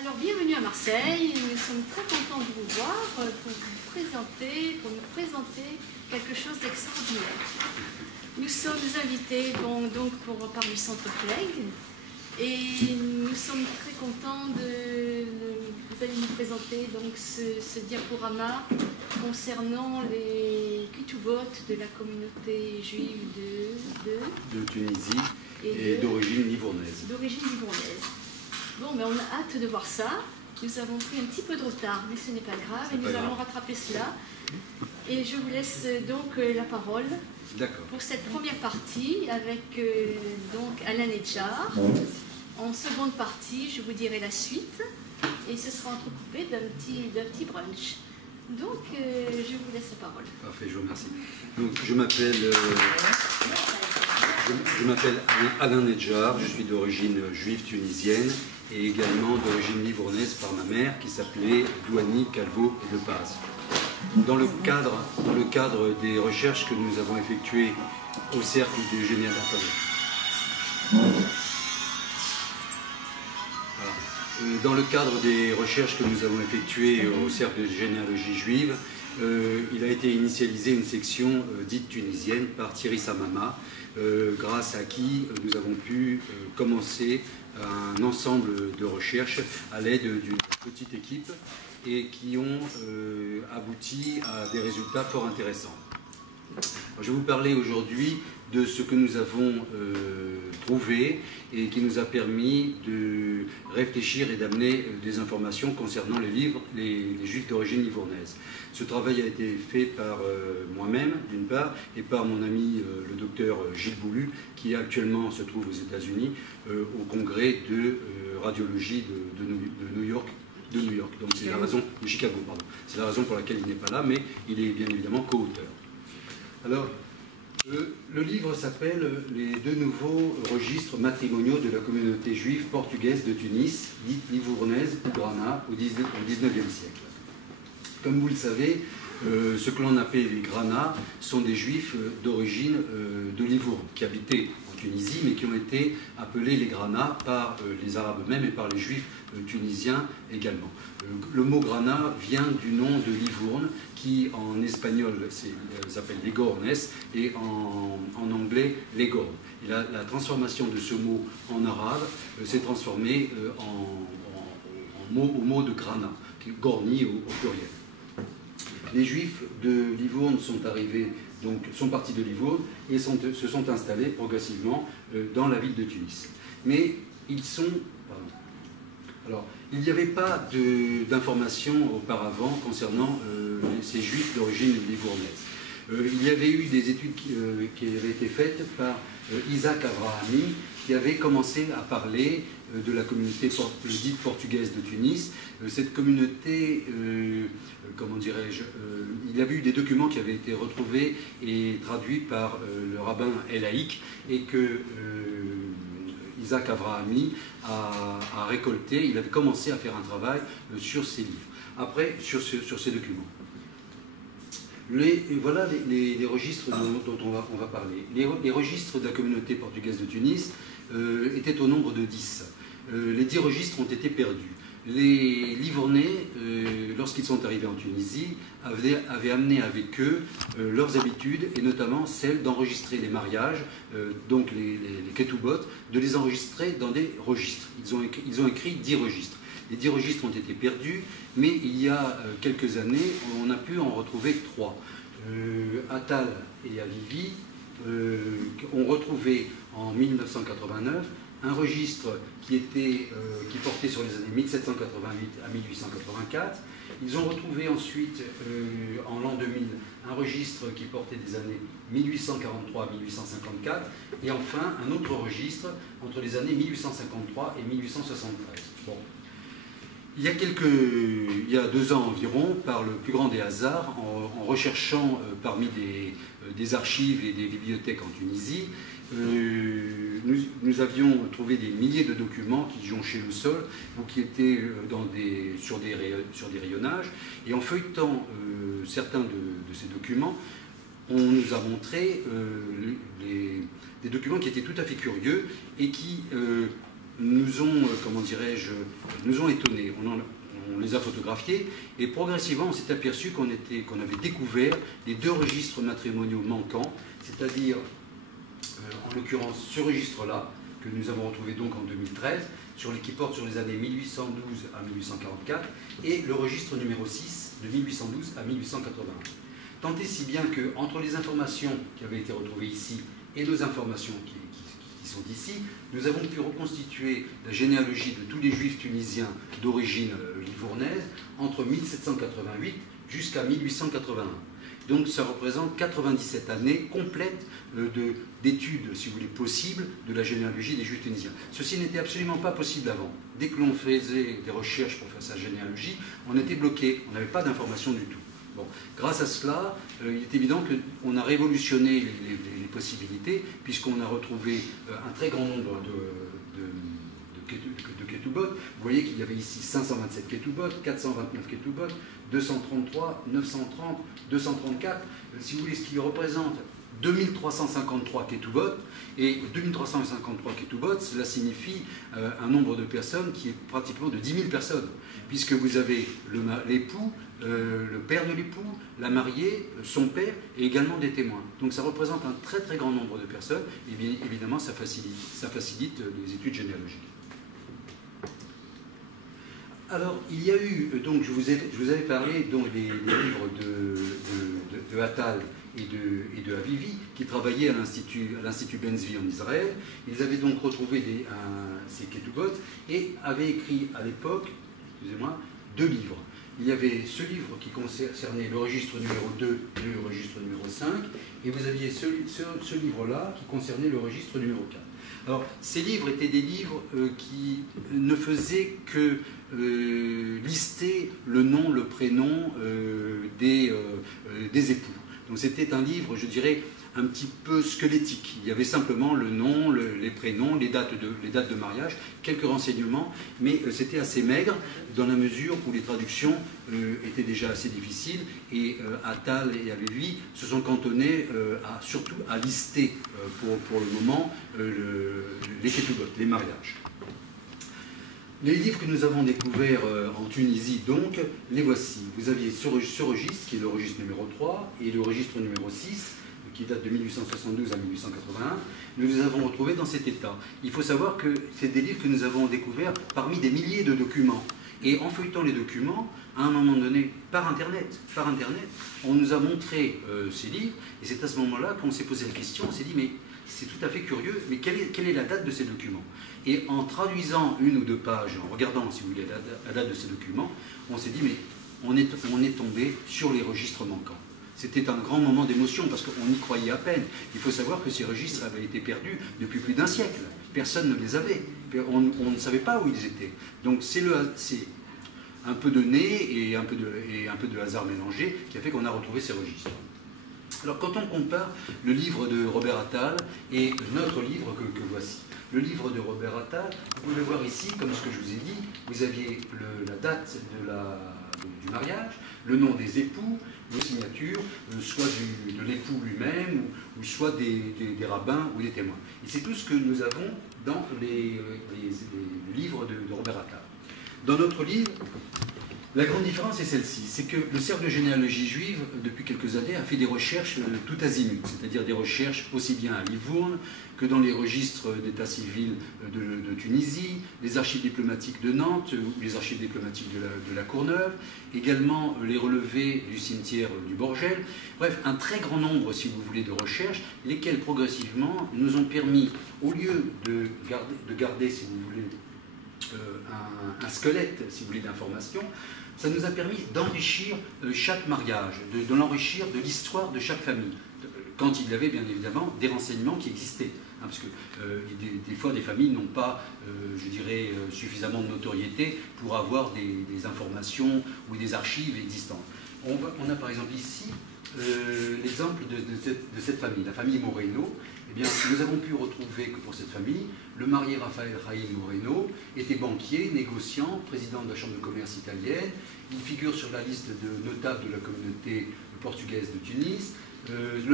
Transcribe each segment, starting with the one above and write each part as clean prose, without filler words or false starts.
Alors, bienvenue à Marseille. Nous sommes très contents de vous voir pour nous présenter quelque chose d'extraordinaire. Nous sommes invités par le Centre Flegg et nous sommes très contents vous allez nous présenter donc ce diaporama concernant les Ketubot de la communauté juive de Tunisie et d'origine livournaise. Bon, mais on a hâte de voir ça. Nous avons pris un petit peu de retard, mais ce n'est pas grave, et nous allons rattraper cela. Et je vous laisse donc la parole pour cette première partie avec donc Alain Nedjar. En seconde partie, je vous dirai la suite, et ce sera entrecoupé d'un petit brunch. Donc, je vous laisse la parole. Parfait, je vous remercie. Donc, je m'appelle Alain Nedjar, je suis d'origine juive tunisienne et également d'origine livournaise par ma mère qui s'appelait Douani Calvo et Lepaz. Dans le cadre des recherches que nous avons effectuées au cercle de généalogie, dans le cadre des recherches que nous avons effectuées au cercle de généalogie juive, il a été initialisé une section dite tunisienne par Thierry Samama, grâce à qui nous avons pu commencer un ensemble de recherches à l'aide d'une petite équipe et qui ont abouti à des résultats fort intéressants. Je vais vous parler aujourd'hui de ce que nous avons trouvé et qui nous a permis de réfléchir et d'amener des informations concernant les Juifs d'origine livournaise. Ce travail a été fait par moi-même, d'une part, et par mon ami le docteur Gilles Boulu, qui actuellement se trouve aux États-Unis au congrès de radiologie de New York. Donc c'est la raison, de Chicago, pardon. C'est la raison pour laquelle il n'est pas là, mais il est bien évidemment co-auteur. Alors, le livre s'appelle « Les deux nouveaux registres matrimoniaux de la communauté juive portugaise de Tunis, dite livournaise ou grana, au XIXe siècle ». Comme vous le savez, ce que l'on appelle les granas sont des juifs d'origine de Livourne, qui habitaient en Tunisie, mais qui ont été appelés les granas par les Arabes eux-mêmes et par les juifs tunisiens également. Le mot grana vient du nom de Livourne, qui en espagnol s'appelle Legornes et en anglais Legorn. Et la transformation de ce mot en arabe s'est transformée au mot de grana, qui est gorni au pluriel. Les Juifs de Livourne sont partis de Livourne et se sont installés progressivement dans la ville de Tunis. Mais ils sont... Alors, il n'y avait pas d'informations auparavant concernant ces Juifs d'origine livournaise. Il y avait eu des études qui avaient été faites par Isaac Avrahami, qui avait commencé à parler de la communauté dite portugaise de Tunis. Cette communauté, comment dirais-je, il y avait eu des documents qui avaient été retrouvés et traduits par le rabbin El Haïk et que Isaac Avrahami a récolté. Il avait commencé à faire un travail sur ces livres, après sur ces documents. Voilà les registres dont on va parler. Les registres de la communauté portugaise de Tunis étaient au nombre de 10. Les 10 registres ont été perdus. Les Livournais, lorsqu'ils sont arrivés en Tunisie, avaient amené avec eux leurs habitudes, et notamment celle d'enregistrer les mariages, donc les ketubot, de les enregistrer dans des registres. Ils ont écrit 10 registres. Les 10 registres ont été perdus, mais il y a quelques années, on a pu en retrouver 3. Attal et Alivi ont retrouvé en 1989 un registre qui portait sur les années 1788 à 1884. Ils ont retrouvé ensuite, en l'an 2000, un registre qui portait des années 1843 à 1854, et enfin un autre registre entre les années 1853 et 1873. Bon. Il y a 2 ans environ, par le plus grand des hasards, en recherchant parmi des archives et des bibliothèques en Tunisie, nous avions trouvé des milliers de documents qui jonchaient le sol ou qui étaient sur des rayonnages. Et en feuilletant certains de ces documents, on nous a montré des documents qui étaient tout à fait curieux et qui nous ont, comment dirais-je, nous ont étonnés. On les a photographiés et progressivement on s'est aperçu qu'on avait découvert les 2 registres matrimoniaux manquants, c'est-à-dire en l'occurrence ce registre-là que nous avons retrouvé donc en 2013, qui porte sur les années 1812 à 1844, et le registre numéro 6 de 1812 à 1881. Tant et si bien que entre les informations qui avaient été retrouvées ici et nos informations qui sont ici, nous avons pu reconstituer la généalogie de tous les juifs tunisiens d'origine livournaise entre 1788 jusqu'à 1881. Donc ça représente 97 années complètes d'études, si vous voulez, possibles de la généalogie des juifs tunisiens. Ceci n'était absolument pas possible avant. Dès que l'on faisait des recherches pour faire sa généalogie, on était bloqué, on n'avait pas d'informations du tout. Bon, grâce à cela, il est évident qu'on a révolutionné les possibilités, puisqu'on a retrouvé un très grand nombre de ketubot. Vous voyez qu'il y avait ici 527 ketubot, 429 ketubot, 233, 930, 234, si vous voulez, ce qui représente 2353 ketubot, et 2353 ketubot, cela signifie un nombre de personnes qui est pratiquement de 10 000 personnes, puisque vous avez l'époux, le père de l'époux, la mariée, son père, et également des témoins. Donc ça représente un très très grand nombre de personnes, et bien évidemment ça facilite les études généalogiques. Alors, il y a eu, donc je vous avais parlé donc, des livres de Attal et de Avivi, qui travaillaient à l'Institut Ben-Zvi en Israël. Ils avaient donc retrouvé ces ketubot et avaient écrit à l'époque, excusez-moi, 2 livres. Il y avait ce livre qui concernait le registre numéro 2 et le registre numéro 5, et vous aviez ce livre-là qui concernait le registre numéro 4. Alors, ces livres étaient des livres qui ne faisaient que lister le nom, le prénom des époux. Donc c'était un livre, je dirais, un petit peu squelettique. Il y avait simplement le nom, les prénoms, les dates de mariage, quelques renseignements, mais c'était assez maigre dans la mesure où les traductions étaient déjà assez difficiles, et Attal et Avivi se sont cantonnés surtout à lister pour le moment les ketubot, les mariages. Les livres que nous avons découverts en Tunisie, donc, les voici. Vous aviez ce registre, qui est le registre numéro 3, et le registre numéro 6, qui date de 1872 à 1881. Nous les avons retrouvés dans cet état. Il faut savoir que c'est des livres que nous avons découverts parmi des milliers de documents. Et en feuilletant les documents, à un moment donné, par Internet, on nous a montré ces livres, et c'est à ce moment-là qu'on s'est posé la question, on s'est dit, mais c'est tout à fait curieux, mais quelle est la date de ces documents? Et en traduisant 1 ou 2 pages, en regardant, si vous voulez, la date de ces documents, on s'est dit, mais on est tombé sur les registres manquants. C'était un grand moment d'émotion, parce qu'on y croyait à peine. Il faut savoir que ces registres avaient été perdus depuis plus d'un siècle. Personne ne les avait. On ne savait pas où ils étaient. Donc c'est un peu de nez et un peu de hasard mélangé qui a fait qu'on a retrouvé ces registres. Alors quand on compare le livre de Robert Attal et notre livre que voici, le livre de Robert Attal, vous pouvez voir ici, comme ce que je vous ai dit, vous aviez la date du mariage, le nom des époux, vos signatures, soit de l'époux lui-même, ou soit des rabbins ou des témoins. Et c'est tout ce que nous avons dans les livres de Robert Attal. Dans notre livre, la grande différence est celle-ci, c'est que le Cercle de généalogie juive, depuis quelques années, a fait des recherches tout azimut, c'est-à-dire des recherches aussi bien à Livourne que dans les registres d'état civil de Tunisie, les archives diplomatiques de Nantes ou les archives diplomatiques de la Courneuve, également les relevés du cimetière du Borgel. Bref, un très grand nombre, si vous voulez, de recherches, lesquelles progressivement nous ont permis, au lieu de garder, si vous voulez, un squelette, si vous voulez, d'informations, ça nous a permis d'enrichir chaque mariage, de l'enrichir de l'histoire de chaque famille, quand il y avait bien évidemment des renseignements qui existaient. Parce que des fois, des familles n'ont pas, je dirais, suffisamment de notoriété pour avoir des informations ou des archives existantes. On a par exemple ici l'exemple de cette famille, la famille Moreno. Eh bien, nous avons pu retrouver que pour cette famille, le marié Raphaël Jaime Moreno était banquier, négociant, président de la Chambre de commerce italienne. Il figure sur la liste de notables de la communauté portugaise de Tunis.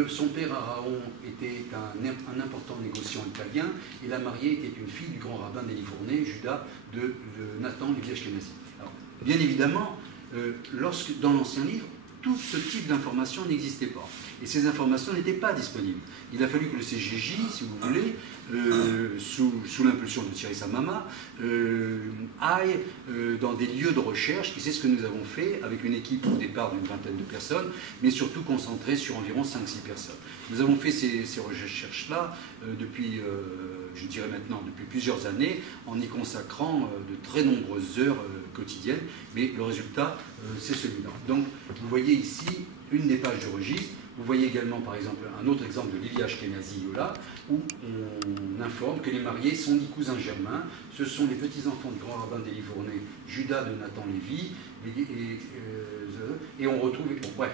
Son père Araon était un important négociant italien et la mariée était une fille du grand rabbin des Livournais, Judas de Nathan Lévi Ashkenazi. Alors, bien évidemment, dans l'Ancien Livre, tout ce type d'informations n'existait pas. Et ces informations n'étaient pas disponibles. Il a fallu que le CGJ, si vous voulez, sous l'impulsion de Thierry Samama, aille dans des lieux de recherche, et c'est ce que nous avons fait avec une équipe au départ d'une vingtaine de personnes, mais surtout concentrée sur environ 5-6 personnes. Nous avons fait ces recherches-là depuis, je dirais maintenant, depuis plusieurs années, en y consacrant de très nombreuses heures quotidiennes, mais le résultat, c'est celui-là. Donc, vous voyez ici une des pages de registre. Vous voyez également, par exemple, un autre exemple de Lévi Ashkenazi là, où on informe que les mariés sont 10 cousins germains. Ce sont les petits-enfants du grand rabbin des Livournais, Judas de Nathan Lévi, et on retrouve... Bon, bref.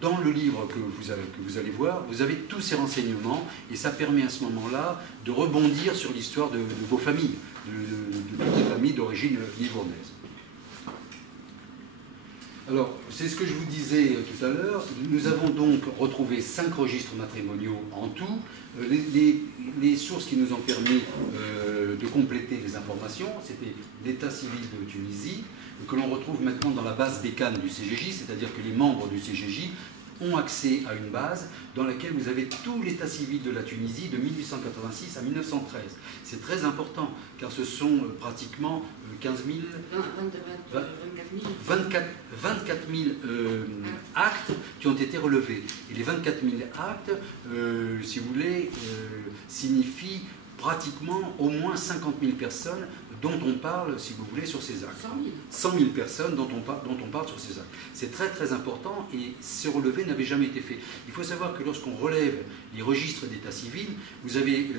Dans le livre que vous allez voir, vous avez tous ces renseignements, et ça permet à ce moment-là de rebondir sur l'histoire de vos familles, de toutes les familles d'origine livournaise. Alors, c'est ce que je vous disais tout à l'heure. Nous avons donc retrouvé 5 registres matrimoniaux en tout. Les sources qui nous ont permis de compléter les informations, c'était l'état civil de Tunisie, que l'on retrouve maintenant dans la base Bécane du CGJ, c'est-à-dire que les membres du CGJ ont accès à une base dans laquelle vous avez tout l'état civil de la Tunisie de 1886 à 1913. C'est très important, car ce sont pratiquement 24 000 actes qui ont été relevés. Et les 24 000 actes, si vous voulez, signifient pratiquement au moins 50 000 personnes dont on parle, si vous voulez, sur ces actes. 100 000 personnes dont on parle sur ces actes. C'est très très important et ce relevé n'avait jamais été fait. Il faut savoir que lorsqu'on relève les registres d'état civil,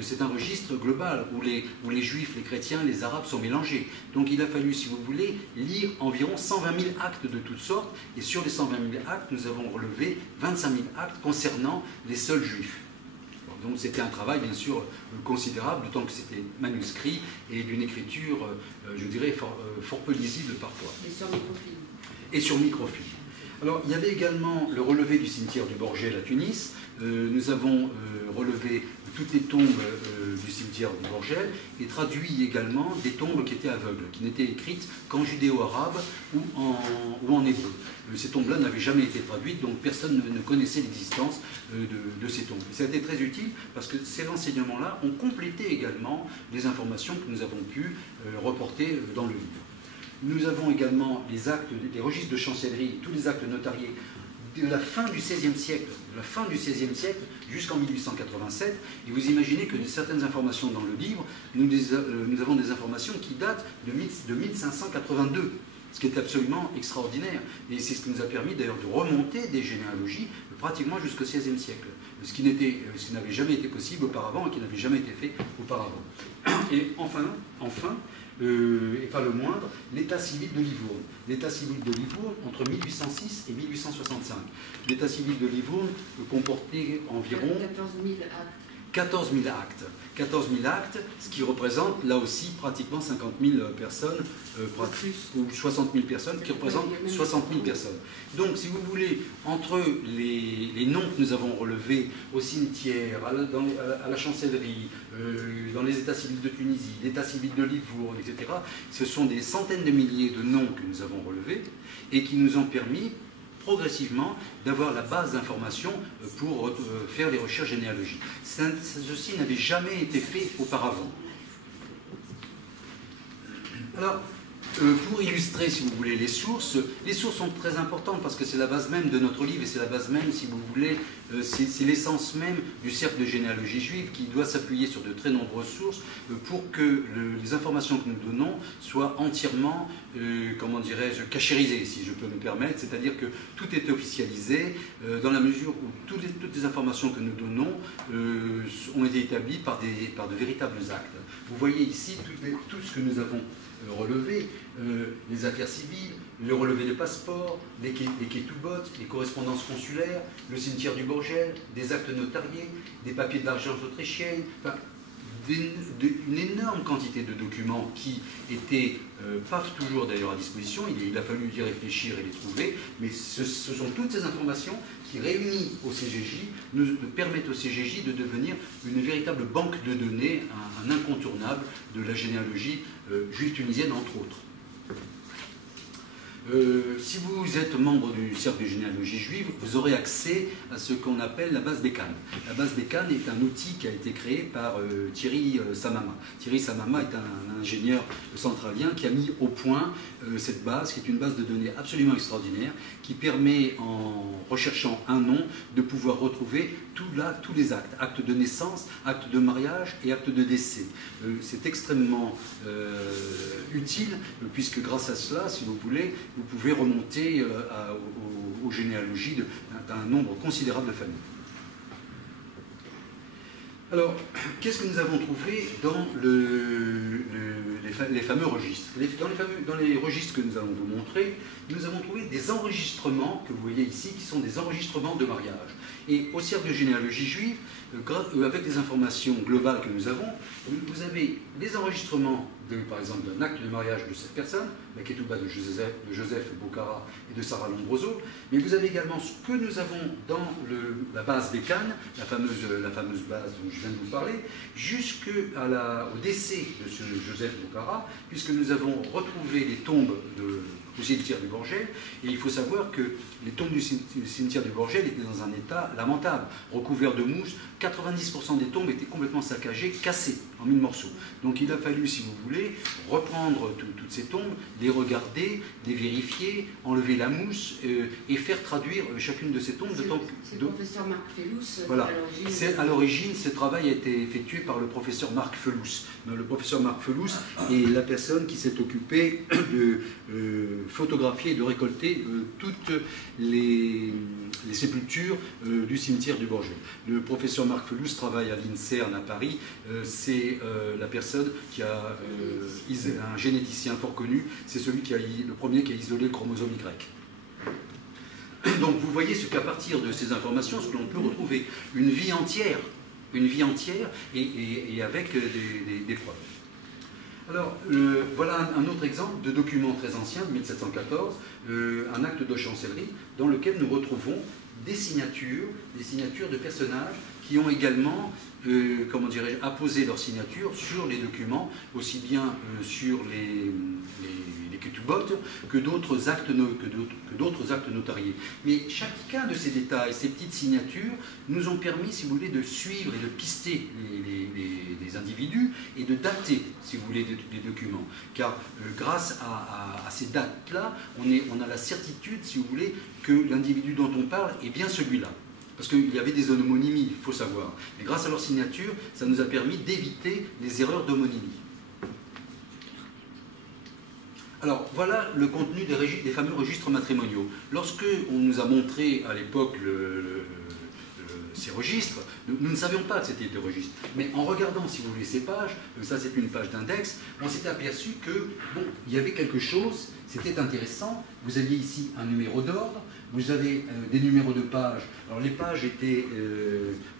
c'est un registre global où les juifs, les chrétiens, les arabes sont mélangés. Donc il a fallu, si vous voulez, lire environ 120 000 actes de toutes sortes et sur les 120 000 actes, nous avons relevé 25 000 actes concernant les seuls juifs. Donc c'était un travail bien sûr considérable, d'autant que c'était manuscrit et d'une écriture, je dirais, fort peu lisible parfois. Et sur microfilm. Et sur microfilm. Alors il y avait également le relevé du cimetière du Borgel à Tunis. Nous avons relevé toutes les tombes du cimetière du Borgel et traduit également des tombes qui étaient aveugles, qui n'étaient écrites qu'en judéo-arabe ou en hébreu. Ces tombes-là n'avaient jamais été traduites, donc personne ne connaissait l'existence de ces tombes. Et ça a été très utile parce que ces renseignements-là ont complété également les informations que nous avons pu reporter dans le livre. Nous avons également les actes, les registres de chancellerie, tous les actes notariés de la fin du XVIe siècle, jusqu'en 1887, et vous imaginez que certaines informations dans le livre, nous avons des informations qui datent de 1582, ce qui est absolument extraordinaire, et c'est ce qui nous a permis d'ailleurs de remonter des généalogies pratiquement jusqu'au XVIe siècle, ce qui n'avait jamais été possible auparavant et qui n'avait jamais été fait auparavant. Et enfin, et pas le moindre, l'état civil de Livourne. L'état civil de Livourne entre 1806 et 1865. L'état civil de Livourne comportait environ 14 000 actes. 14 000 actes, ce qui représente là aussi pratiquement 50 000 personnes, ou 60 000 personnes, qui représentent 60 000 personnes. Donc, si vous voulez, entre les noms que nous avons relevés au cimetière, à la chancellerie, dans les états civils de Tunisie, l'état civil de Livourne, etc., ce sont des centaines de milliers de noms que nous avons relevés et qui nous ont permis progressivement d'avoir la base d'informations pour faire les recherches généalogiques. Ceci n'avait jamais été fait auparavant. Alors, pour illustrer, si vous voulez, les sources sont très importantes parce que c'est la base même de notre livre et c'est la base même, si vous voulez, c'est l'essence même du cercle de généalogie juive qui doit s'appuyer sur de très nombreuses sources pour que les informations que nous donnons soient entièrement, comment dirais-je, cachérisées, si je peux me permettre, c'est-à-dire que tout est officialisé dans la mesure où toutes les informations que nous donnons ont été établies par de véritables actes. Vous voyez ici tout ce que nous avons relevé, les affaires civiles, le relevé de passeports, les ketubot, les correspondances consulaires, le cimetière du Borgel, des actes notariés, des papiers de l'argent autrichienne, enfin, d'une énorme quantité de documents qui étaient pas toujours d'ailleurs à disposition. Il a fallu y réfléchir et les trouver, mais ce sont toutes ces informations qui, réunies au CGJ, nous permettent au CGJ de devenir une véritable banque de données, un incontournable de la généalogie juive tunisienne, entre autres. Si vous êtes membre du cercle de généalogie juive, vous aurez accès à ce qu'on appelle la base Bekan. La base Bekan est un outil qui a été créé par Thierry Samama. Thierry Samama est un ingénieur centralien qui a mis au point cette base, qui est une base de données absolument extraordinaire, qui permet, en recherchant un nom, de pouvoir retrouver tous les actes. Actes de naissance, actes de mariage et actes de décès. C'est extrêmement utile, puisque grâce à cela, si vous voulez, vous pouvez remonter aux généalogies d'un nombre considérable de familles. Alors, qu'est-ce que nous avons trouvé dans les fameux registres? Dans les registres que nous allons vous montrer, nous avons trouvé des enregistrements, que vous voyez ici, qui sont des enregistrements de mariage. Et au cercle de généalogie juive, avec les informations globales que nous avons, vous avez les enregistrements, par exemple, d'un acte de mariage de cette personne, la ketouba de Joseph Bocara et de Sarah Lombroso, mais vous avez également ce que nous avons dans la base Bekan, la fameuse base dont je viens de vous parler, jusqu'au décès de ce Joseph Bocara, puisque nous avons retrouvé les tombes au cimetière du Borgel, et il faut savoir que les tombes du cimetière du Borgel étaient dans un état lamentable, recouvert de mousse. 90% des tombes étaient complètement saccagées, cassées en 1000 morceaux. Donc il a fallu, si vous voulez, reprendre toutes ces tombes, les regarder, les vérifier, enlever la mousse et faire traduire chacune de ces tombes. C'est le professeur Marc Felous. Voilà. À l'origine, ce travail a été effectué par le professeur Marc Felous. Le professeur Marc Felous est la personne qui s'est occupée de photographier et de récolter toutes les sépultures du cimetière du Borgel. Le professeur Marc Felous travaille à l'INSERN à Paris. C'est la personne qui a un généticien fort connu. C'est le premier qui a isolé le chromosome Y. Donc vous voyez ce qu'à partir de ces informations, ce que l'on peut retrouver une vie entière et avec des preuves. Alors, voilà un autre exemple de document très ancien, de 1714, un acte de chancellerie, dans lequel nous retrouvons des signatures de personnages qui ont également, comment dirais-je, apposé leur signature sur les documents, aussi bien sur les ketubot que d'autres actes notariés. Mais chacun de ces détails, ces petites signatures, nous ont permis, si vous voulez, de suivre et de pister les individus et de dater, si vous voulez, les documents. Car grâce à ces dates-là, on a la certitude, si vous voulez, que l'individu dont on parle est bien celui-là. Parce qu'il y avait des homonymies, il faut savoir. Mais grâce à leur signature, ça nous a permis d'éviter les erreurs d'homonymie. Alors, voilà le contenu des fameux registres matrimoniaux. Lorsque on nous a montré à l'époque ces registres, nous ne savions pas que c'était des registres. Mais en regardant, si vous voulez, ces pages, ça c'est une page d'index, on s'était aperçu que, bon, il y avait quelque chose, c'était intéressant. Vous aviez ici un numéro d'ordre, vous avez des numéros de pages. Alors les pages étaient,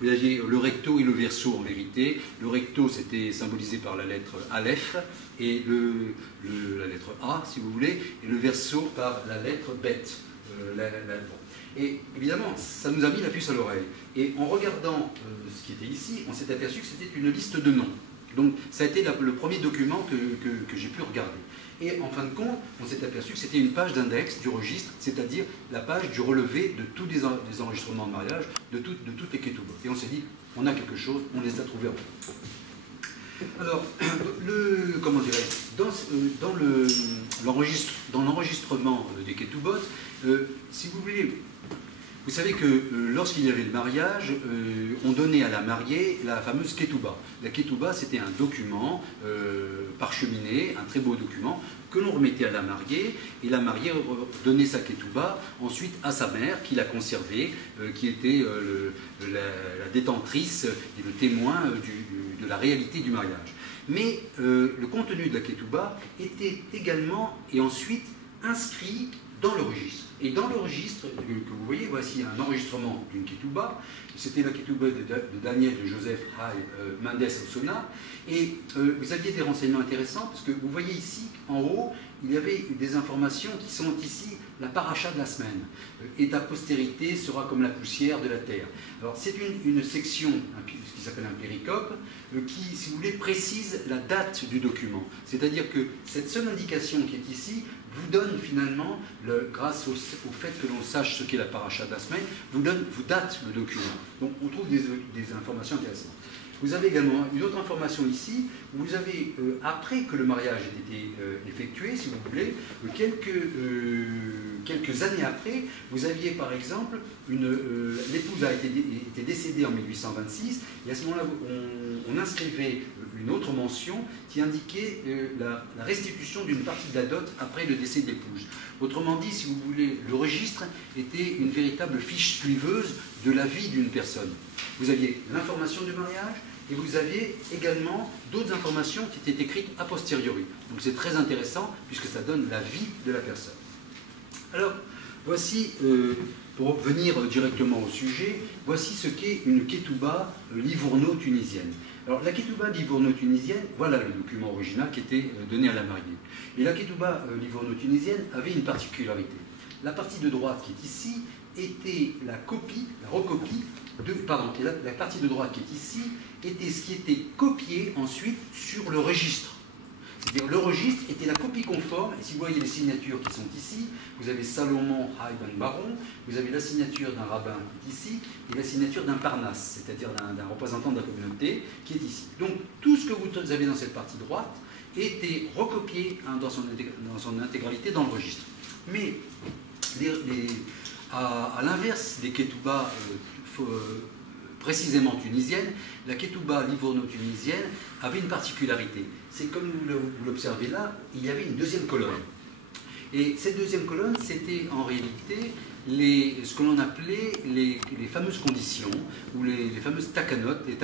vous aviez le recto et le verso en vérité. Le recto c'était symbolisé par la lettre Aleph et la lettre A si vous voulez, et le verso par la lettre Bet. Et évidemment, ça nous a mis la puce à l'oreille. Et en regardant ce qui était ici, on s'est aperçu que c'était une liste de noms. Donc ça a été le premier document que j'ai pu regarder. Et en fin de compte, on s'est aperçu que c'était une page d'index du registre, c'est-à-dire la page du relevé de tous les enregistrements de mariage, de toutes les ketubot. Et on s'est dit, on a quelque chose, on les a trouvés en fait. Alors, comment dirais-je, dans l'enregistrement des ketubot, si vous voulez, vous savez que lorsqu'il y avait le mariage, on donnait à la mariée la fameuse ketouba. La ketouba, c'était un document parcheminé, un très beau document, que l'on remettait à la mariée, et la mariée donnait sa ketouba ensuite à sa mère, qui la conservait, qui était la détentrice et le témoin de la réalité du mariage. Mais le contenu de la ketouba était également et ensuite inscrit dans le registre. Et dans le registre que vous voyez, voici un enregistrement d'une ketouba. C'était la ketouba de Daniel de Joseph Mendes Osona. Et vous aviez des renseignements intéressants, parce que vous voyez ici, en haut, il y avait des informations qui sont ici la paracha de la semaine. Et ta postérité sera comme la poussière de la terre. Alors c'est une section, ce qui s'appelle un péricope, qui, si vous voulez, précise la date du document. C'est-à-dire que cette seule indication qui est ici vous donne finalement, grâce au fait que l'on sache ce qu'est la paracha de la semaine, vous date le document. Donc on trouve des informations intéressantes. Vous avez également une autre information ici. Vous avez, après que le mariage ait été effectué, si vous voulez, quelques années après, vous aviez par exemple, l'épouse a été décédée en 1826, et à ce moment-là, on inscrivait une autre mention qui indiquait la restitution d'une partie de la dot après le décès de l'épouse. Autrement dit, si vous voulez, le registre était une véritable fiche suiveuse de la vie d'une personne. Vous aviez l'information du mariage, et vous aviez également d'autres informations qui étaient écrites a posteriori. Donc c'est très intéressant puisque ça donne la vie de la personne. Alors, voici, pour venir directement au sujet, voici ce qu'est une ketouba livourno-tunisienne. Alors la ketouba livourno-tunisienne, voilà le document original qui était donné à la mariée. Et la ketouba livourno-tunisienne avait une particularité. La partie de droite qui est ici était la recopie, la partie de droite qui est ici était ce qui était copié ensuite sur le registre. C'est-à-dire le registre était la copie conforme, et si vous voyez les signatures qui sont ici, vous avez Salomon Haïben Baron, vous avez la signature d'un rabbin qui est ici, et la signature d'un parnasse, c'est-à-dire d'un représentant de la communauté qui est ici. Donc tout ce que vous avez dans cette partie droite était recopié dans son intégralité dans le registre. Mais à l'inverse des ketouba précisément tunisiennes, la ketouba livourno-tunisienne avait une particularité. C'est comme vous l'observez là, il y avait une deuxième colonne. Et cette deuxième colonne, c'était en réalité ce que l'on appelait les fameuses conditions, ou les fameuses takanot, les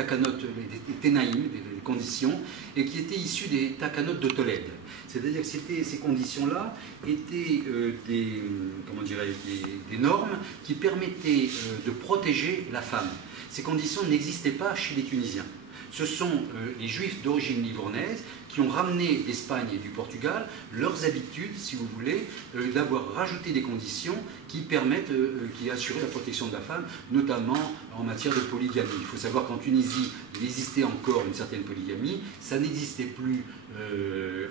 ténaïm, les conditions, et qui étaient issues des takanot de Tolède. C'est-à-dire que ces conditions-là étaient des normes qui permettaient de protéger la femme. Ces conditions n'existaient pas chez les Tunisiens. Ce sont les Juifs d'origine livournaise qui ont ramené d'Espagne et du Portugal leurs habitudes, si vous voulez, d'avoir rajouté des conditions qui permettent, qui assurent la protection de la femme, notamment en matière de polygamie. Il faut savoir qu'en Tunisie, il existait encore une certaine polygamie, ça n'existait plus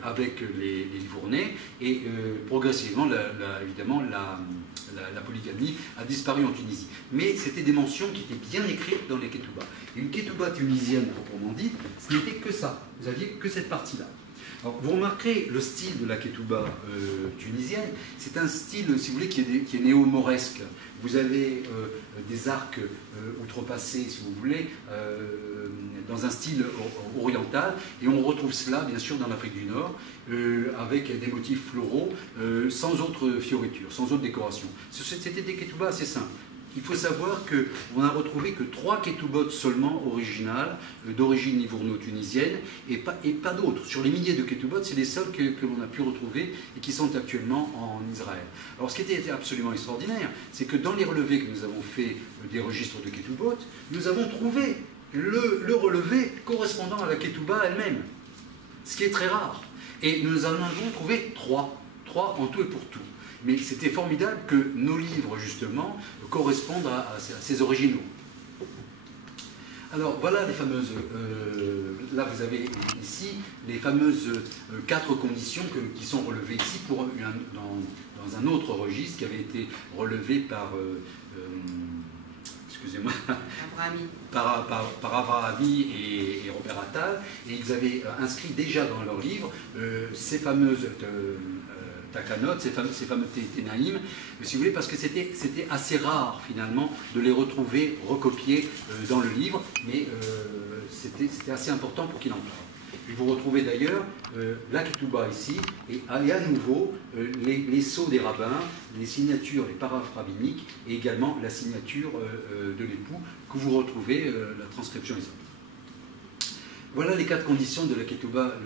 avec les Livournais, et progressivement, évidemment, la polygamie a disparu en Tunisie. Mais c'était des mentions qui étaient bien écrites dans les ketouba. Une ketouba tunisienne, proprement dite, ce n'était que ça. Vous n'aviez que cette partie-là. Alors, vous remarquerez le style de la ketouba tunisienne. C'est un style, si vous voulez, qui est néo-mauresque. Vous avez des arcs outrepassés, si vous voulez, dans un style oriental, et on retrouve cela, bien sûr, dans l'Afrique du Nord, avec des motifs floraux, sans autre fioriture, sans autre décoration. C'était des ketouba assez simples. Il faut savoir qu'on n'a retrouvé que 3 ketoubots seulement originales, d'origine livourno-tunisienne, et pas d'autres. Sur les milliers de ketoubots, c'est les seuls que l'on a pu retrouver et qui sont actuellement en Israël. Alors ce qui était absolument extraordinaire, c'est que dans les relevés que nous avons fait des registres de ketoubots, nous avons trouvé le relevé correspondant à la ketouba elle-même, ce qui est très rare. Et nous en avons trouvé 3 en tout et pour tout. Mais c'était formidable que nos livres, justement, correspondent à ces originaux. Alors, voilà les fameuses... là, vous avez ici les fameuses 4 conditions qui sont relevées ici dans un autre registre qui avait été relevé par... excusez-moi, par Avrahami et Robert Attal, et ils avaient inscrit déjà dans leur livre ces fameuses takanot, ces fameux ténaïm, si vous voulez, parce que c'était assez rare finalement de les retrouver recopiés dans le livre, mais c'était assez important pour qu'il en parle. Et vous retrouvez d'ailleurs la ketouba ici, et à nouveau les sceaux des rabbins, les signatures, les paraphes rabbiniques, et également la signature de l'époux, que vous retrouvez, la transcription ici. Voilà les 4 conditions de la ketouba,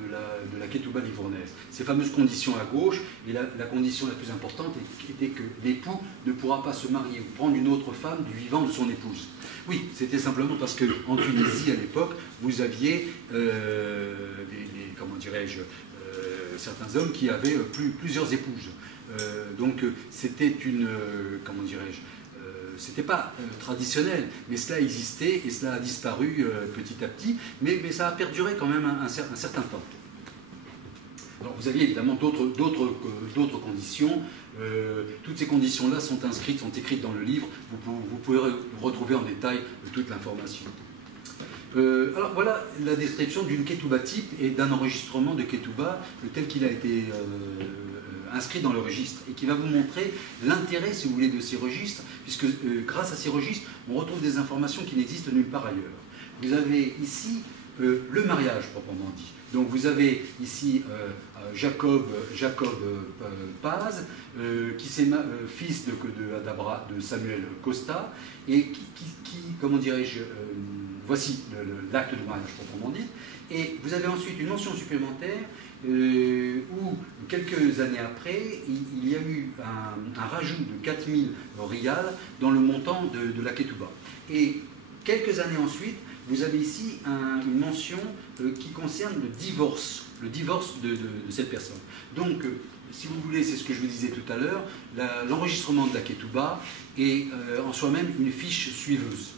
livournaise. Ces fameuses conditions à gauche, et la condition la plus importante était que l'époux ne pourra pas se marier ou prendre une autre femme du vivant de son épouse. Oui, c'était simplement parce qu'en Tunisie, à l'époque, vous aviez, comment dirais-je, certains hommes qui avaient plusieurs épouses. Donc c'était une, comment dirais-je, c'était pas traditionnel, mais cela existait et cela a disparu petit à petit, mais ça a perduré quand même un certain temps. Alors vous aviez évidemment d'autres conditions. Toutes ces conditions-là sont écrites dans le livre. Vous pouvez retrouver en détail toute l'information. Alors voilà la description d'une ketouba type et d'un enregistrement de ketouba tel qu'il a été inscrit dans le registre et qui va vous montrer l'intérêt, si vous voulez, de ces registres, puisque grâce à ces registres, on retrouve des informations qui n'existent nulle part ailleurs. Vous avez ici le mariage proprement dit. Donc vous avez ici Jacob Paz, qui est fils de Samuel Costa, et qui comment dirais-je, voici l'acte de mariage proprement dit. Et vous avez ensuite une mention supplémentaire où, quelques années après, il y a eu un rajout de 4000 rials dans le montant de la ketouba. Et quelques années ensuite, vous avez ici une mention qui concerne le divorce de cette personne. Donc, si vous voulez, c'est ce que je vous disais tout à l'heure, l'enregistrement de la ketouba est en soi-même une fiche suiveuse.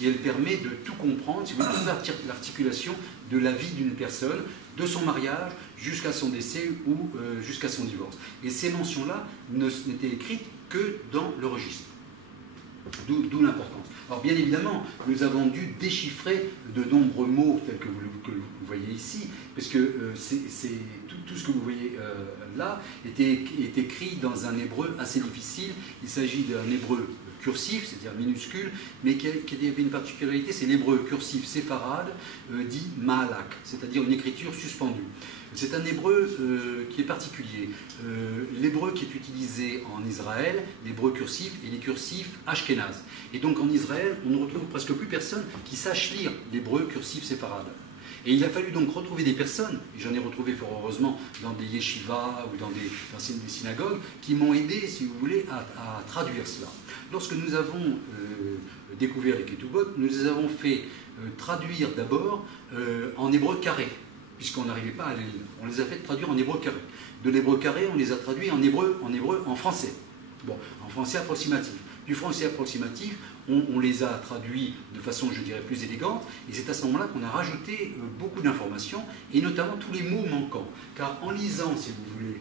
Et elle permet de tout comprendre, si vous voulez, toute l'articulation de la vie d'une personne, de son mariage jusqu'à son décès ou jusqu'à son divorce. Et ces mentions-là n'étaient écrites que dans le registre. D'où l'importance. Alors bien évidemment, nous avons dû déchiffrer de nombreux mots tels que vous voyez ici, parce que tout ce que vous voyez là est écrit dans un hébreu assez difficile. Il s'agit d'un hébreu cursif, c'est-à-dire minuscule, mais qui avait une particularité, c'est l'hébreu cursif séfarade, dit ma'alak, c'est-à-dire une écriture suspendue. C'est un hébreu qui est particulier. L'hébreu qui est utilisé en Israël, l'hébreu cursif et les cursifs ashkénazes. Et donc en Israël, on ne retrouve presque plus personne qui sache lire l'hébreu cursif séfarade. Et il a fallu donc retrouver des personnes, et j'en ai retrouvé fort heureusement dans des yeshivas ou dans des synagogues, qui m'ont aidé, si vous voulez, à traduire cela. Lorsque nous avons découvert les ketubot, nous les avons fait traduire d'abord en hébreu carré, puisqu'on n'arrivait pas à les lire. On les a fait traduire en hébreu carré. De l'hébreu carré, on les a traduits en hébreu en français. Bon, en français approximatif. Du français approximatif, on les a traduits de façon, je dirais, plus élégante, et c'est à ce moment-là qu'on a rajouté beaucoup d'informations, et notamment tous les mots manquants. Car en lisant, si vous voulez,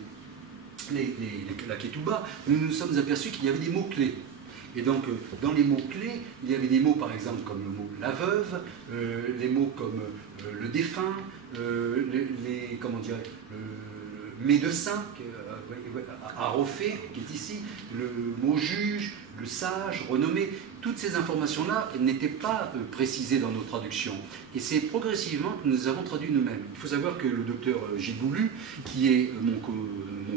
la ketouba, nous nous sommes aperçus qu'il y avait des mots-clés. Et donc, dans les mots-clés, il y avait des mots, par exemple, comme le mot la veuve, les mots comme le défunt, comment dire, le médecin, Arofé, qui est ici, le mot juge, le sage, renommé. Toutes ces informations-là n'étaient pas précisées dans nos traductions. Et c'est progressivement que nous avons traduit nous-mêmes. Il faut savoir que le docteur Giboulu, qui est mon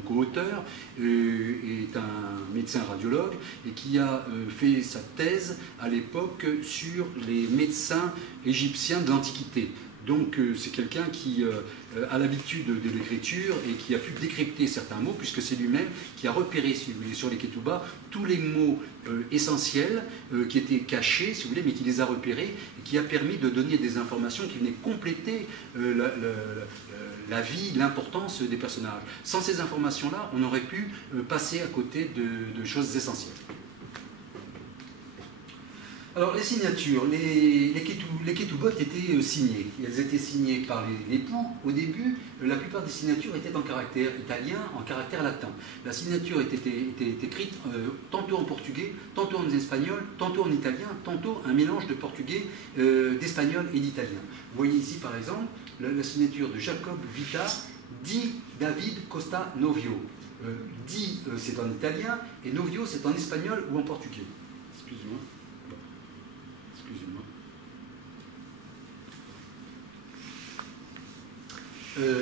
co-auteur, est un médecin radiologue et qui a fait sa thèse à l'époque sur les médecins égyptiens de l'Antiquité. Donc c'est quelqu'un qui a l'habitude de l'écriture et qui a pu décrypter certains mots, puisque c'est lui-même qui a repéré, si vous voulez, sur les ketubas, tous les mots essentiels qui étaient cachés, si vous voulez, mais qui les a repérés et qui a permis de donner des informations qui venaient compléter la vie, l'importance des personnages. Sans ces informations-là, on aurait pu passer à côté de choses essentielles. Alors les signatures, les ketubot étaient signées. Elles étaient signées par l'époux. Au début, la plupart des signatures étaient en caractère italien, en caractère latin. La signature était écrite tantôt en portugais, tantôt en espagnol, tantôt en italien, tantôt un mélange de portugais, d'espagnol et d'italien. Vous voyez ici par exemple la signature de Jacob Vita, dit David Costa Novio. Dit c'est en italien et Novio c'est en espagnol ou en portugais. Excusez-moi.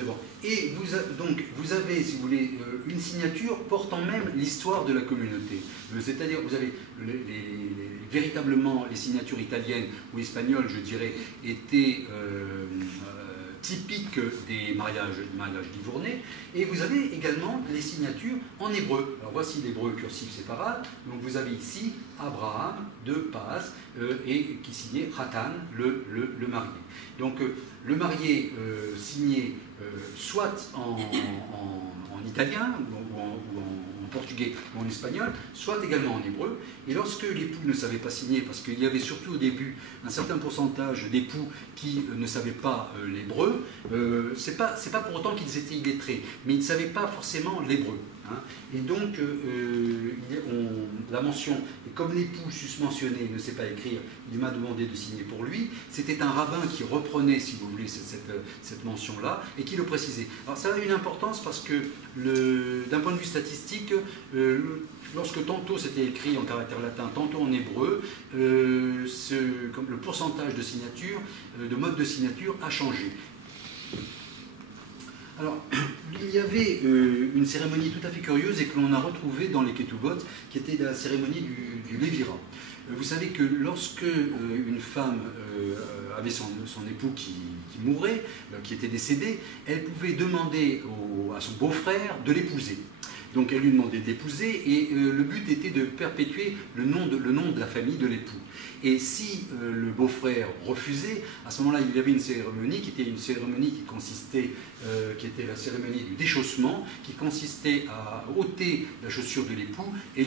Bon. Et vous avez, si vous voulez, une signature portant même l'histoire de la communauté. C'est-à-dire, vous avez véritablement les signatures italiennes ou espagnoles, je dirais, étaient typique des mariages livournais. Et vous avez également les signatures en hébreu. Alors voici l'hébreu cursif séfarade. Donc vous avez ici Abraham de Paz et qui signait Khatan, le marié. Donc le marié signé soit en italien ou en portugais ou en espagnol, soit également en hébreu. Et lorsque l'époux ne savait pas signer, parce qu'il y avait surtout au début un certain pourcentage d'époux qui ne savaient pas l'hébreu, c'est pas pour autant qu'ils étaient illettrés, mais ils ne savaient pas forcément l'hébreu. Hein. Et donc, la mention, et comme l'époux susmentionné ne sait pas écrire, il m'a demandé de signer pour lui, c'était un rabbin qui reprenait, si vous voulez, cette mention-là, et qui le précisait. Alors ça a une importance parce que, d'un point de vue statistique, lorsque tantôt c'était écrit en caractère latin, tantôt en hébreu, comme le pourcentage de signature, de mode de signature a changé. Alors, il y avait une cérémonie tout à fait curieuse et que l'on a retrouvée dans les Ketubot, qui était la cérémonie du Lévira. Vous savez que lorsque une femme avait son époux qui mourait, qui était décédé, elle pouvait demander à son beau-frère de l'épouser. Donc elle lui demandait d'épouser et le but était de perpétuer le nom de la famille de l'époux. Et si le beau-frère refusait, à ce moment-là il y avait une cérémonie qui était une cérémonie qui consistait, qui était la cérémonie du déchaussement, qui consistait à ôter la chaussure de l'époux et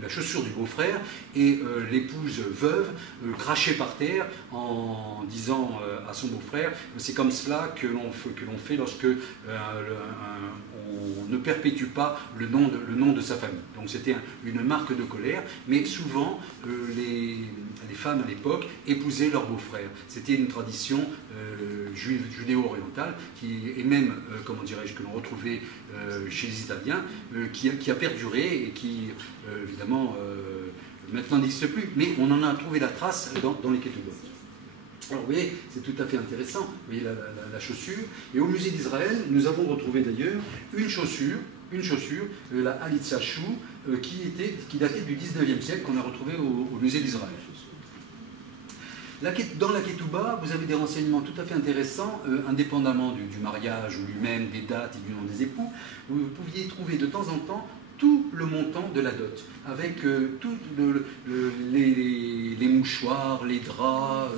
la chaussure du beau-frère, et l'épouse veuve crachait par terre en disant à son beau-frère, c'est comme cela que l'on fait lorsque on ne perpétue pas le nom de sa famille. Donc c'était une marque de colère, mais souvent les femmes à l'époque épousaient leur beau-frère. C'était une tradition juive, judéo-orientale, et même, comment dirais-je, que l'on retrouvait chez les Italiens, qui a perduré et qui, évidemment, maintenant n'existe plus, mais on en a trouvé la trace dans les Ketubot. Alors vous voyez, c'est tout à fait intéressant, vous voyez la chaussure. Et au musée d'Israël, nous avons retrouvé d'ailleurs une chaussure, la Halitza Chou, qui datait du 19e siècle, qu'on a retrouvée au musée d'Israël. Dans la Ketouba, vous avez des renseignements tout à fait intéressants, indépendamment du mariage lui-même, des dates et du nom des époux. Vous pouviez trouver de temps en temps tout le montant de la dot, avec tous les mouchoirs, les draps,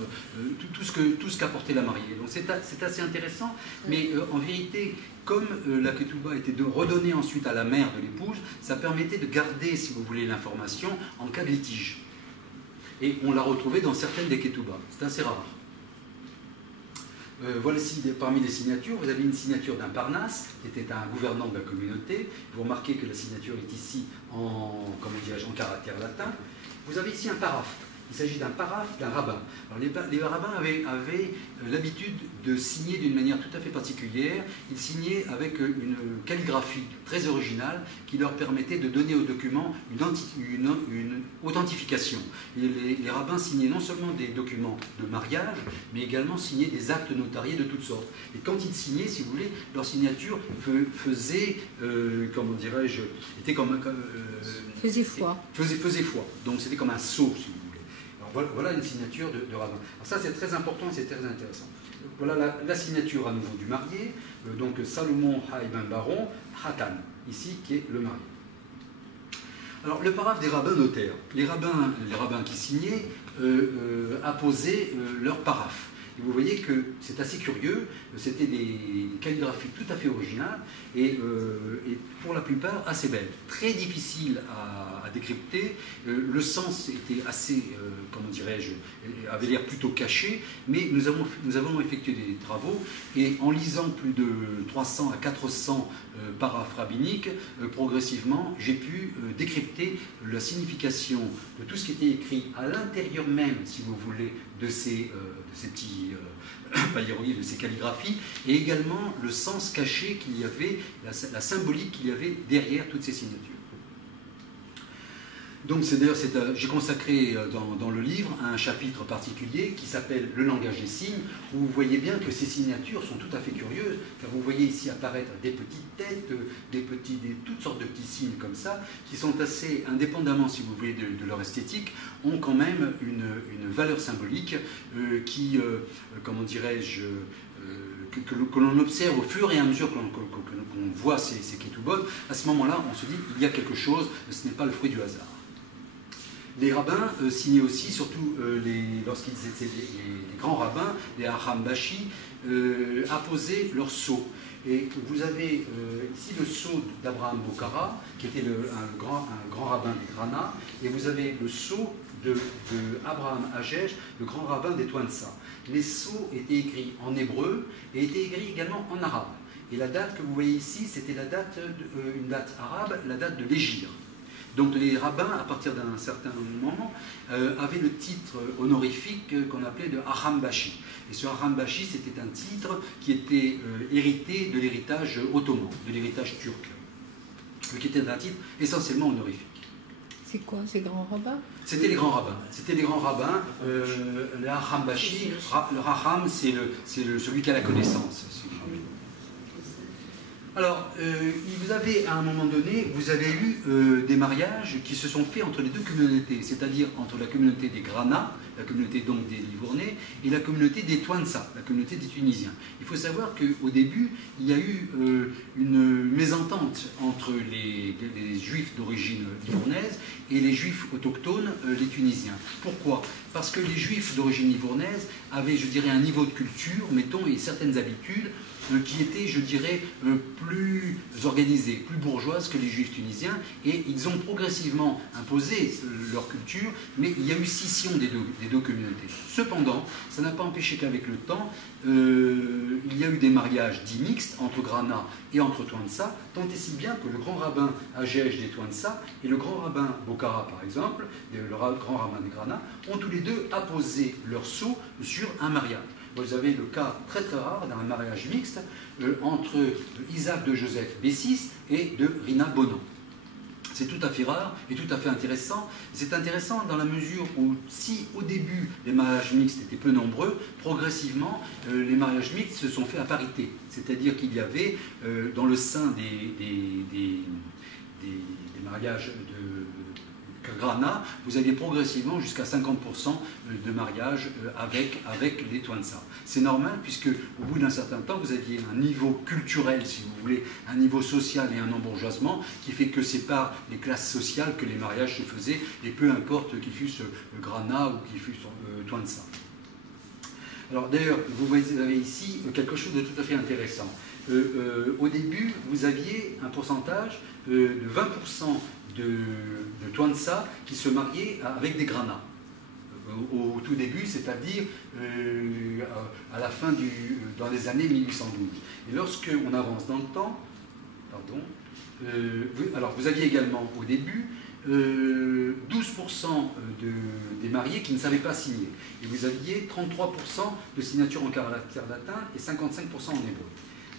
tout ce qu'apportait la mariée. Donc c'est assez intéressant, mais en vérité, comme la ketouba était de redonner ensuite à la mère de l'épouse, ça permettait de garder, si vous voulez, l'information en cas de litige. Et on l'a retrouvé dans certaines des ketubas. C'est assez rare. Voici parmi les signatures, vous avez une signature d'un Parnasse, qui était un gouvernant de la communauté. Vous remarquez que la signature est ici en caractère latin. Vous avez ici un paraphe. Il s'agit d'un paraphe d'un rabbin. Alors les rabbins avaient l'habitude de signer d'une manière tout à fait particulière. Ils signaient avec une calligraphie très originale qui leur permettait de donner au document une authentification. Et les rabbins signaient non seulement des documents de mariage, mais également signaient des actes notariés de toutes sortes. Et quand ils signaient, si vous voulez, leur signature faisait, comment dirais-je, était comme... faisait foi. Faisait foi. Donc c'était comme un sceau, si vous voulez. Voilà une signature de rabbin. Alors ça c'est très important et c'est très intéressant. Voilà la signature à nouveau du marié, donc Salomon Haïben Baron, Khatan, ici qui est le marié. Alors le paraphe des rabbins notaires. Les rabbins qui signaient apposaient leur paraphe. Et vous voyez que c'est assez curieux, c'était des calligraphies tout à fait originales et pour la plupart assez belles. Très difficile à décrypter, le sens était assez, comment dirais-je, avait l'air plutôt caché, mais nous avons effectué des travaux et en lisant plus de 300 à 400 paraphes rabbiniques, progressivement j'ai pu décrypter la signification de tout ce qui était écrit à l'intérieur même, si vous voulez, de ces petits pailleroliers, de ces calligraphies, et également le sens caché qu'il y avait, la symbolique qu'il y avait derrière toutes ces signatures. Donc d'ailleurs, j'ai consacré dans le livre un chapitre particulier qui s'appelle « Le langage des signes », où vous voyez bien que ces signatures sont tout à fait curieuses, car vous voyez ici apparaître des petites têtes, toutes sortes de petits signes comme ça, qui sont assez, indépendamment, si vous voulez, de leur esthétique, ont quand même une valeur symbolique qui, comment dirais-je, que l'on observe au fur et à mesure qu'on voit ces ketubot, à ce moment-là, on se dit il y a quelque chose, ce n'est pas le fruit du hasard. Les rabbins signaient aussi, surtout lorsqu'ils étaient les grands rabbins, les Ahambashi, apposaient leur sceau. Et vous avez ici le sceau d'Abraham Bokhara, qui était un grand rabbin des Grana, et vous avez le sceau de Abraham Hagege, le grand rabbin des Twansa. Les sceaux étaient écrits en hébreu et étaient écrits également en arabe. Et la date que vous voyez ici, c'était une date arabe, la date de l'Hégire. Donc les rabbins, à partir d'un certain moment, avaient le titre honorifique qu'on appelait de Ahambashi. Et ce Ahambashi, c'était un titre qui était hérité de l'héritage ottoman, de l'héritage turc, qui était un titre essentiellement honorifique. C'est quoi, ces grands rabbins? C'était les grands rabbins. C'était les grands rabbins. Le Ahambashi, le Raham, c'est celui qui a la connaissance. Alors, vous avez, à un moment donné, vous avez eu des mariages qui se sont faits entre les deux communautés, c'est-à-dire entre la communauté des Grana, la communauté donc des Livournais, et la communauté des Twansa, la communauté des Tunisiens. Il faut savoir qu'au début, il y a eu une mésentente entre les Juifs d'origine livournaise et les Juifs autochtones, les Tunisiens. Pourquoi? Parce que les Juifs d'origine livournaise avaient, je dirais, un niveau de culture, mettons, et certaines habitudes qui étaient, je dirais, plus organisées, plus bourgeoises que les Juifs tunisiens, et ils ont progressivement imposé leur culture, mais il y a eu scission des deux communautés. Cependant, ça n'a pas empêché qu'avec le temps, il y a eu des mariages dits mixtes entre Grana et entre Twansa, tant et si bien que le grand rabbin Hagege des Twansa et le grand rabbin Bokhara, par exemple, le grand rabbin des Grana, ont tous les deux apposé leur sceau sur un mariage. Vous avez le cas très très rare d'un mariage mixte entre Isaac de Joseph Bessis et de Rina Bonan. C'est tout à fait rare et tout à fait intéressant. C'est intéressant dans la mesure où, si au début les mariages mixtes étaient peu nombreux, progressivement les mariages mixtes se sont faits à parité. C'est-à-dire qu'il y avait dans le sein des mariages de Grana, vous aviez progressivement jusqu'à 50% de mariage avec les Twansa. C'est normal puisque au bout d'un certain temps, vous aviez un niveau culturel, si vous voulez, un niveau social et un embourgeoisement qui fait que c'est par les classes sociales que les mariages se faisaient, et peu importe qu'ils fussent Grana ou qu'ils fussent Twansa. Alors d'ailleurs, vous avez ici quelque chose de tout à fait intéressant. Au début, vous aviez un pourcentage de 20% de Twansa qui se mariaient avec des Grana. Au tout début, c'est-à-dire à la fin dans les années 1812. Et lorsqu'on avance dans le temps, alors vous aviez également au début 12% des mariés qui ne savaient pas signer. Et vous aviez 33% de signatures en caractère latin et 55% en hébreu.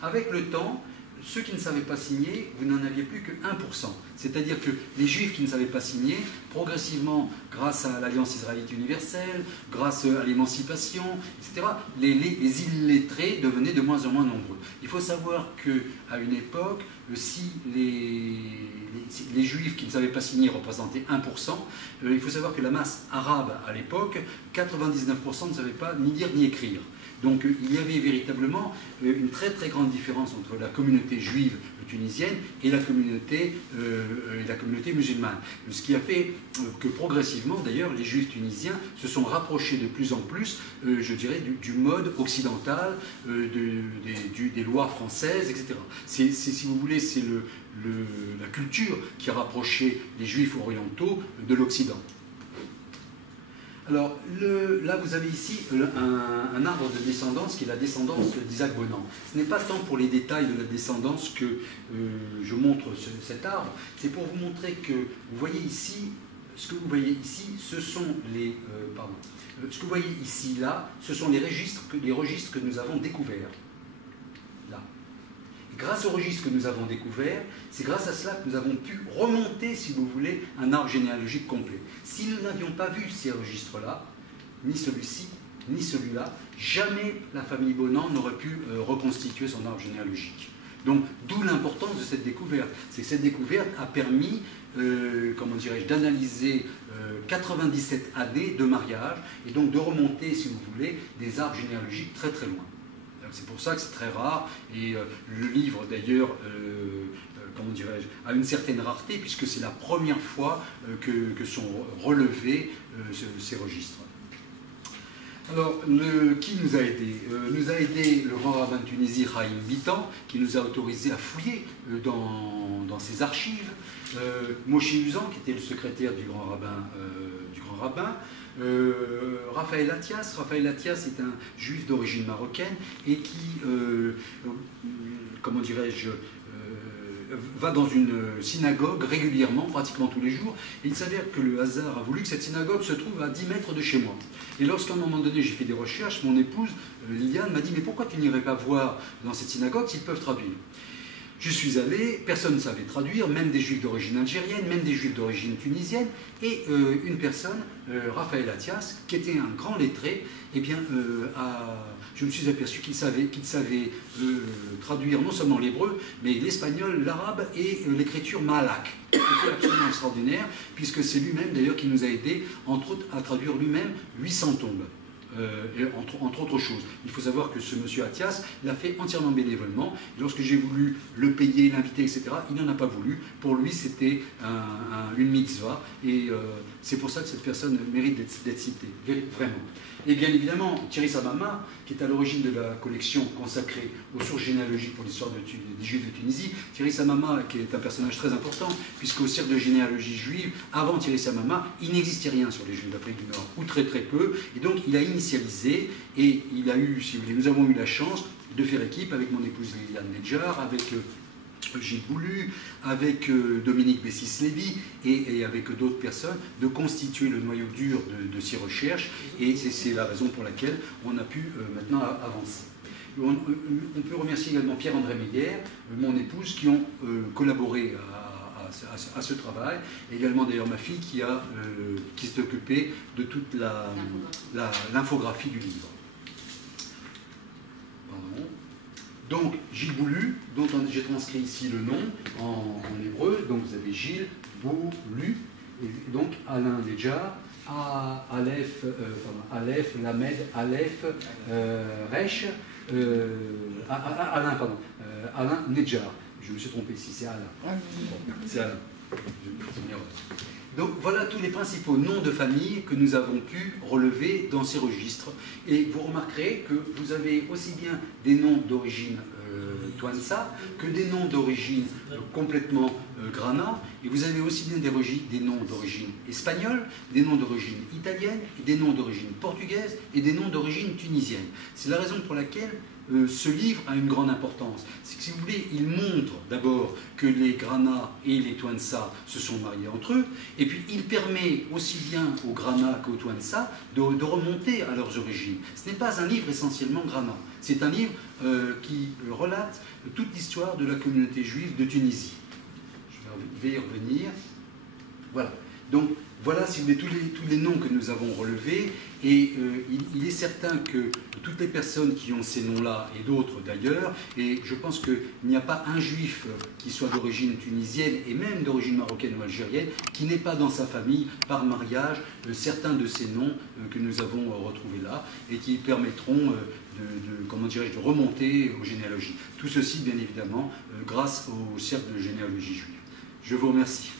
Avec le temps, ceux qui ne savaient pas signer, vous n'en aviez plus que 1%. C'est-à-dire que les Juifs qui ne savaient pas signer, progressivement, grâce à l'Alliance israélite universelle, grâce à l'émancipation, etc., les illettrés devenaient de moins en moins nombreux. Il faut savoir qu'à une époque, si les Juifs qui ne savaient pas signer représentaient 1%, il faut savoir que la masse arabe à l'époque, 99% ne savaient pas ni lire ni écrire. Donc il y avait véritablement une très très grande différence entre la communauté juive tunisienne et la communauté musulmane. Ce qui a fait que progressivement, d'ailleurs, les juifs tunisiens se sont rapprochés de plus en plus, je dirais, du mode occidental, des lois françaises, etc. Si vous voulez, c'est la culture qui a rapproché les juifs orientaux de l'Occident. Alors là, vous avez ici un arbre de descendance qui est la descendance d'Isaac Bonan. Ce n'est pas tant pour les détails de la descendance que je montre cet arbre, c'est pour vous montrer que vous voyez ici, ce que vous voyez ici, ce sont les... ce que vous voyez ici, là, ce sont les registres que nous avons découverts. Là. Et grâce aux registres que nous avons découverts, c'est grâce à cela que nous avons pu remonter, si vous voulez, un arbre généalogique complet. Si nous n'avions pas vu ces registres-là, ni celui-ci, ni celui-là, jamais la famille Bonan n'aurait pu reconstituer son arbre généalogique. Donc, d'où l'importance de cette découverte. C'est que cette découverte a permis, comment dirais-je, d'analyser 97 années de mariage, et donc de remonter, si vous voulez, des arbres généalogiques très très loin. C'est pour ça que c'est très rare, et le livre d'ailleurs, comment dirais-je, a une certaine rareté, puisque c'est la première fois que sont relevés ces registres. Alors, qui nous a aidé? Nous a aidé le grand rabbin de Tunisie, Haïm Bitan, qui nous a autorisé à fouiller dans ses archives. Moshe Usan, qui était le secrétaire du grand rabbin. Raphaël Attias. Raphaël Attias est un juif d'origine marocaine et qui, comment dirais-je, va dans une synagogue régulièrement, pratiquement tous les jours, et il s'avère que le hasard a voulu que cette synagogue se trouve à 10 mètres de chez moi. Et lorsqu'à un moment donné j'ai fait des recherches, mon épouse Liliane m'a dit « Mais pourquoi tu n'irais pas voir dans cette synagogue s'ils peuvent traduire ?» Je suis allé, personne ne savait traduire, même des juifs d'origine algérienne, même des juifs d'origine tunisienne, et une personne, Raphaël Attias, qui était un grand lettré, eh bien, je me suis aperçu qu'il savait traduire non seulement l'hébreu, mais l'espagnol, l'arabe et l'écriture malak. C'était absolument extraordinaire, puisque c'est lui-même d'ailleurs qui nous a aidés, entre autres, à traduire lui-même 800 tombes. Entre autres choses. Il faut savoir que ce monsieur Attias l'a fait entièrement bénévolement. Lorsque j'ai voulu le payer, l'inviter, etc., il n'en a pas voulu. Pour lui, c'était une mitzvah. Et c'est pour ça que cette personne mérite d'être citée. Vraiment. Et bien évidemment, Thierry Samama, qui est à l'origine de la collection consacrée aux sources généalogiques pour l'histoire des Juifs de Tunisie. Thierry Samama, qui est un personnage très important, puisqu'au cercle de généalogie juive, avant Thierry Samama, il n'existait rien sur les Juifs d'Afrique du Nord, ou très très peu. Et donc il a initialisé, et il a eu, si vous voulez, nous avons eu la chance de faire équipe avec mon épouse Liliane Nedjar, avec Gilles Boulu, avec Dominique Bessis-Lévy et avec d'autres personnes, de constituer le noyau dur de ces recherches, et c'est la raison pour laquelle on a pu maintenant avancer. On peut remercier également Pierre-André Meyer, mon épouse, qui ont collaboré à ce travail, et également d'ailleurs ma fille qui s'est occupée de toute l'infographie du livre. Pardon. Donc, Gilles Boulu, dont j'ai transcrit ici le nom en hébreu. Donc, vous avez Gilles Boulu, et donc Alain Nedjar, Aleph, Lamed, Aleph, Resh, Alain Nedjar. Je me suis trompé ici, c'est Alain. Bon, c'est Alain. Donc voilà tous les principaux noms de famille que nous avons pu relever dans ces registres. Et vous remarquerez que vous avez aussi bien des noms d'origine Touansa que des noms d'origine complètement Grana. Et vous avez aussi bien des noms d'origine espagnole, des noms d'origine italienne, des noms d'origine portugaise et des noms d'origine tunisienne. C'est la raison pour laquelle ce livre a une grande importance. C'est que, si vous voulez, il montre d'abord que les Grana et les Touansa se sont mariés entre eux, et puis il permet aussi bien aux Grana qu'aux Touansa de remonter à leurs origines. Ce n'est pas un livre essentiellement Grana, c'est un livre qui relate toute l'histoire de la communauté juive de Tunisie. Je vais y revenir. Voilà. Donc, voilà, si vous voulez, tous les noms que nous avons relevés, et il est certain que toutes les personnes qui ont ces noms-là, et d'autres d'ailleurs, et je pense qu'il n'y a pas un juif qui soit d'origine tunisienne, et même d'origine marocaine ou algérienne, qui n'ait pas dans sa famille, par mariage, certains de ces noms que nous avons retrouvés là, et qui permettront comment dirais-je, de remonter aux généalogies. Tout ceci, bien évidemment, grâce au cercle de généalogie juive. Je vous remercie.